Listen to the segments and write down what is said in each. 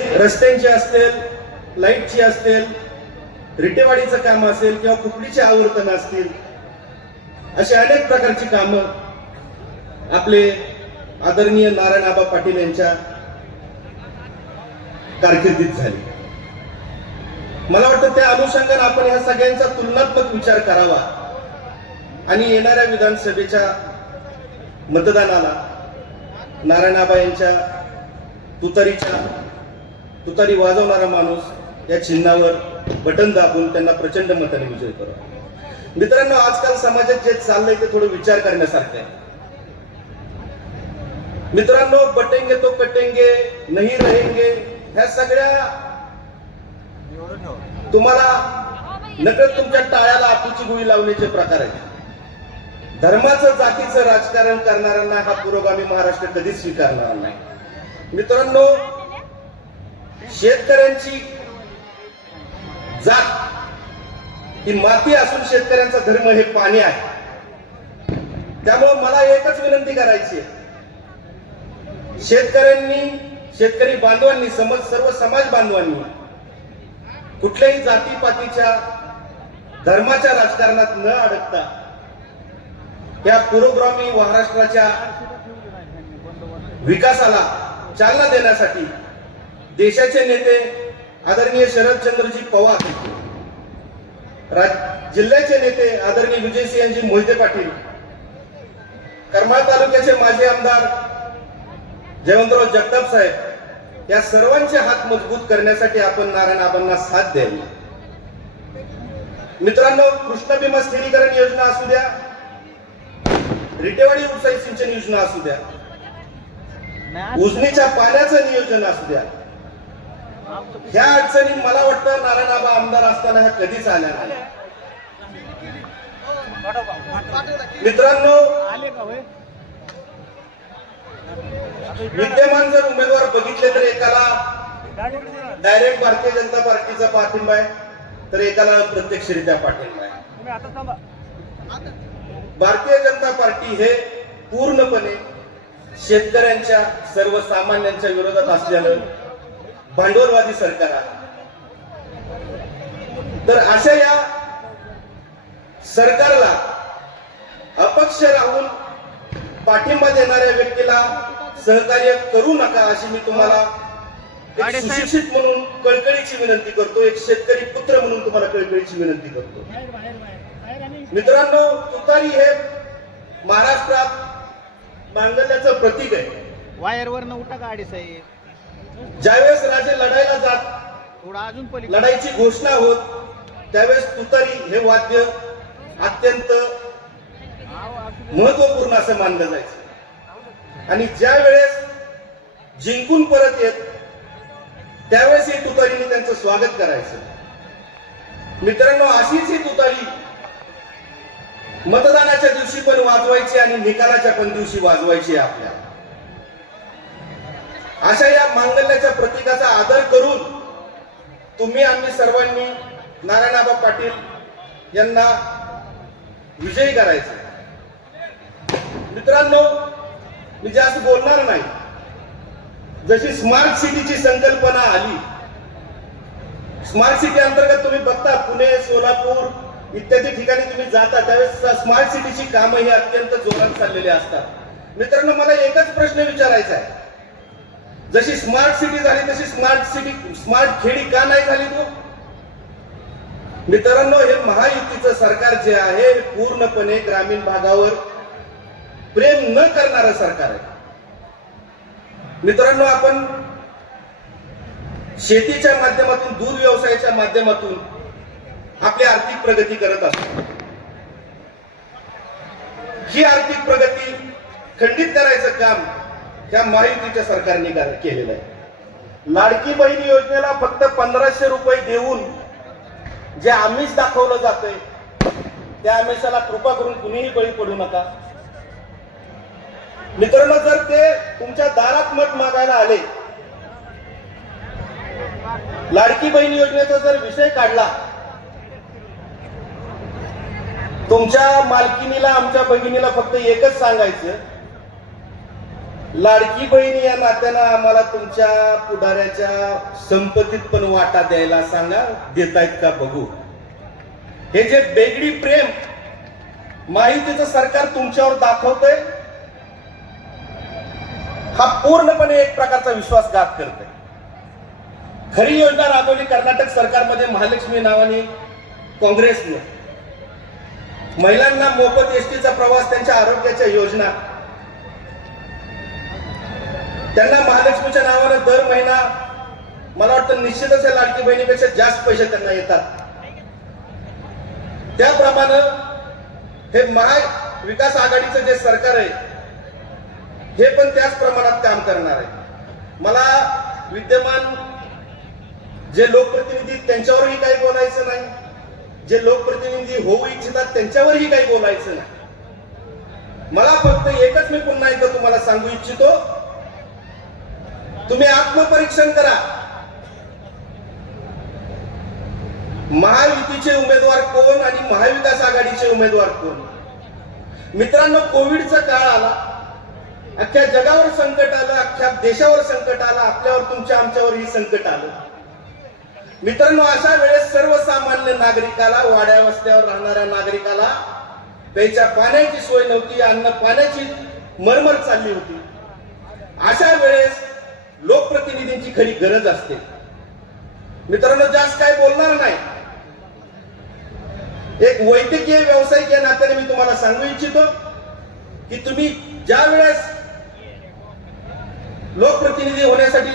रस्त्यांची असतील, लाईटची असतील, रिटेवाडीचं काम असेल किंवा कुकडीचे आवर्तन असतील, अशी अनेक प्रकारची कामं आपले आदरणीय नारायण आबा पाटील यांच्या कारकिर्दीत झाली. मला वाटतं त्या अनुषंगाने आपण ह्या सगळ्यांचा तुलनात्मक विचार करावा आणि येणाऱ्या विधानसभेच्या मतदानाला नारायण आबा यांच्या तुतारी वाजवणारा माणूस या चिन्हावर बटन दाबून त्यांना प्रचंड मताने विजय करावा. मित्रांनो, आजकाल समाजात जे चाललंय ते थोडं विचार करण्यासारखं आहे. मित्रांनो, बटेंगे तो कटेंगे, नहीं रहेंगे, ह्या सगळ्या तुम्हाला नकळत तुमच्या टाळ्याला आतूची गोळी लावण्याचे प्रकार आहेत. धर्माचं जातीचं राजकारण करणाऱ्यांना हा पुरोगामी महाराष्ट्र कधीच स्वीकारणार नाही. मित्रांनो, शेतकऱ्यांची जात ही माती असून शेतकऱ्यांचा धर्म हे पाणी आहे. त्यामुळे मला एकच विनंती करायची आहे, शेतकरी बांधवांनी, सर्व समाज बांधवांनी कुठल्याही जातीपातीच्या धर्माच्या राजकारणात न अडकता या पुरोगामी महाराष्ट्राच्या विकासाला चालना देण्यासाठी देशाचे नेते आदरणीय शरदचंद्रजी पवार, जिल्ह्याचे नेते आदरणीय विजयसिंहजी मोहिते पाटील, करमाळ तालुक्याचे माजी आमदार जयवंतराव जगताप साहेब, या सर्वांचे हात मजबूत करण्यासाठी आपण नारायण आबांना साथ द्यावी. मित्रांनो, कृष्ण भीमा स्थिरीकरण योजना असू द्या, रिटेवाडी उपसाई सिंचन योजना असू द्या, उजनीच्या पाण्याचं नियोजन असू द्या, ह्या अडचणी मला वाटतं नारायण आबा आमदार असताना ह्या कधीच आल्या नाही. मित्रांनो, विद्यमान जर उमेदवार बघितले तर एकाला डायरेक्ट भारतीय जनता पार्टीचा पाठिंबा आहे, तर एकाला प्रत्यक्षरित्या पाठिंबा आहे. भारतीय जनता पार्टी हे पूर्णपणे शेतकऱ्यांच्या, सर्वसामान्यांच्या विरोधात असलेलं भांडवलवादी सरकार आहे. तर अशा या सरकारला अपक्ष राहून पाठिंबा देणाऱ्या व्यक्तीला सहकार्य करू नका, अशी मी तुम्हाला एक सुशिक्षित म्हणून कळकळीची विनंती करतो, एक शेतकरी पुत्र म्हणून तुम्हाला कळकळीची विनंती करतो. मित्रांनो, तुतारी हे महाराष्ट्रात मांगल्याचं प्रतीक आहे. वायरवर न उठा गाडी साहेब. ज्यावेळेस राजे लढायला जात, थोडा अजून लढाईची घोषणा होत, त्यावेळेस तुतारी हे वाद्य अत्यंत महत्वपूर्ण असं मानलं जायचं. आणि ज्या वेळेस जिंकून परत येत, त्यावेळेस ही तुतारीने त्यांचं स्वागत करायचं. मित्रांनो, अशीच ही तुतारी मतदानाच्या दिवशी पण वाजवायची आणि निकालाच्या पण दिवशी वाजवायची आहे. आपल्या अशा या मांगल्याच्या प्रतीकाचा आदर करून तुम्ही आम्ही सर्वांनी नारायण आबा पाटील यांना विजयी करायचे. मित्रांनो, मी जास्त बोलणार नाही. जशी स्मार्ट सिटीची संकल्पना आली, स्मार्ट सिटी अंतर्गत तुम्ही बघता पुणे, सोलापूर इत्यादी ठिकाणी तुम्ही जाता, त्यावेळेस स्मार्ट सिटीची कामं ही अत्यंत जोरात चाललेली असतात. मित्रांनो, मला एकच प्रश्न विचारायचा आहे, जशी स्मार्ट सिटी झाली तशी स्मार्ट खेडी का नाही झाली? तो मित्रांनो, हे महायुतीचं सरकार जे आहे पूर्णपणे ग्रामीण भागावर प्रेम न करणारं सरकार आहे. मित्रांनो, आपण शेतीच्या माध्यमातून, दूध व्यवसायाच्या माध्यमातून आपली आर्थिक प्रगती करत असतो. ही आर्थिक प्रगती खंडित करायचं काम या महायुतीच्या सरकारने केलेलं आहे. लाडकी बहीण योजनेला फक्त 1500 रुपये देऊन जे आमिष दाखवलं जातंय, त्या आमिषाला कृपा करून कुणीही बळी पडू नका. मित्रांनो, जर ते तुमच्या दारात मत मागायला आले, लाडकी बहीण योजनेचा जर विषय काढला, तुमच्या मालकिनीला, आमच्या भगिनीला फक्त एकच सांगायचं, लाडकी बहीण या नात्यानं आम्हाला तुमच्या पुढाऱ्याच्या संपत्तीत पण वाटा द्यायला सांगा, देतायत का बघू. हे जे बेगडी प्रेम माहितीचं सरकार तुमच्यावर दाखवतंय, हा पूर्णपणे एक प्रकारचा विश्वासघात करतोय. खरी योजना राबवली कर्नाटक सरकारमध्ये महालक्ष्मी नावाने काँग्रेसने. महिलांना मोफत एसटीचा प्रवास, त्यांच्या आरोग्याच्या योजना, त्यांना महालक्ष्मीच्या नावानं दर महिना मला वाटतं निश्चितच या लाडकी बहिणीपेक्षा जास्त पैसे त्यांना येतात. त्याप्रमाणे हे महाविकास आघाडीचं जे सरकार आहे हे पण त्याच प्रमाणात काम करणार आहे. मला विद्यमान जे लोकप्रतिनिधी त्यांच्यावरही काही बोलायचं नाही, जे लोकप्रतिनिधी होऊ इच्छितात त्यांच्यावरही काही बोलायचं नाही. मला फक्त एकच मी पुन्हा एकदा तुम्हाला सांगू इच्छितो, तुम्ही आत्मपरीक्षण करा. महायुतीचे उमेदवार कोण आणि महाविकास आघाडीचे उमेदवार कोण. मित्रांनो, कोविडचा काळ आला, अख्ख्या जगावर संकट आलं, अख्ख्या देशावर संकट आलं, आपल्यावर तुमच्या आमच्यावरही संकट आलं. मित्रांनो, अशा वेळेस सर्वसामान्य नागरिकाला, वाड्या वस्त्यावर राहणाऱ्या नागरिकाला प्यायच्या पाण्याची सोय नव्हती, अन्न पाण्याची मरमर चालली होती. अशा वेळेस लोकप्रतिनिधींची खरी गरज असते. मित्रांनो, जास्त काय बोलणार नाही. एक वैद्यकीय व्यावसायिक या नात्याने मी तुम्हाला सांगू इच्छितो की तुम्ही ज्या वेळेस लोकप्रतिनिधी होण्यासाठी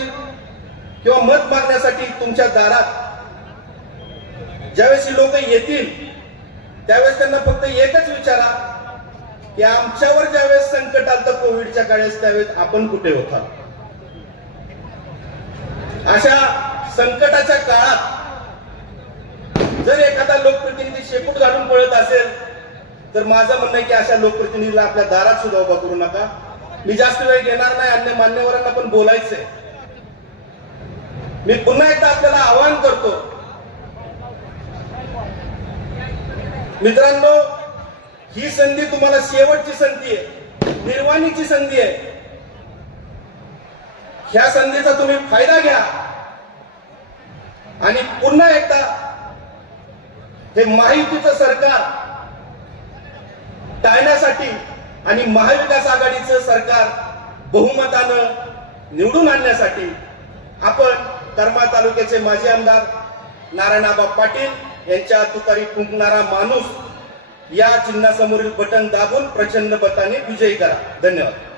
किंवा मत मागण्यासाठी तुमच्या दारात ज्यावेळेस लोक येतील त्यावेळेस त्यांना फक्त एकच विचारा की आमच्यावर ज्यावेळेस संकट आलं कोविडच्या काळात त्यावेळेस आपण कुठे होता. अशा संकटाच्या काळात जर एखादा लोकप्रतिनिधी शेपूट घालून पळत असेल तर माझं म्हणणं आहे की अशा लोकप्रतिनिधीला आपल्या दारात सुद्धा उभा करू नका. मी जास्त वेळ घेणार नाही, अन्य मान्यवरांना पण बोलायचंय. मी पुन्हा एकदा आपल्याला आवाहन करतो, मित्रांनो, ही संधी तुम्हाला शेवटची संधी आहे, निर्वाणीची संधी आहे. ह्या संधीचा तुम्ही फायदा घ्या आणि पुन्हा एकदा हे महायुतीचं सरकार टाळण्यासाठी आणि महाविकास आघाडीचं सरकार बहुमतानं निवडून आणण्यासाठी आपण करमाळ तालुक्याचे माजी आमदार नारायणआबा पाटील यांच्या तुतारी फुंकणारा माणूस या चिन्हासमोरील बटन दाबून प्रचंड मताने विजयी करा. धन्यवाद.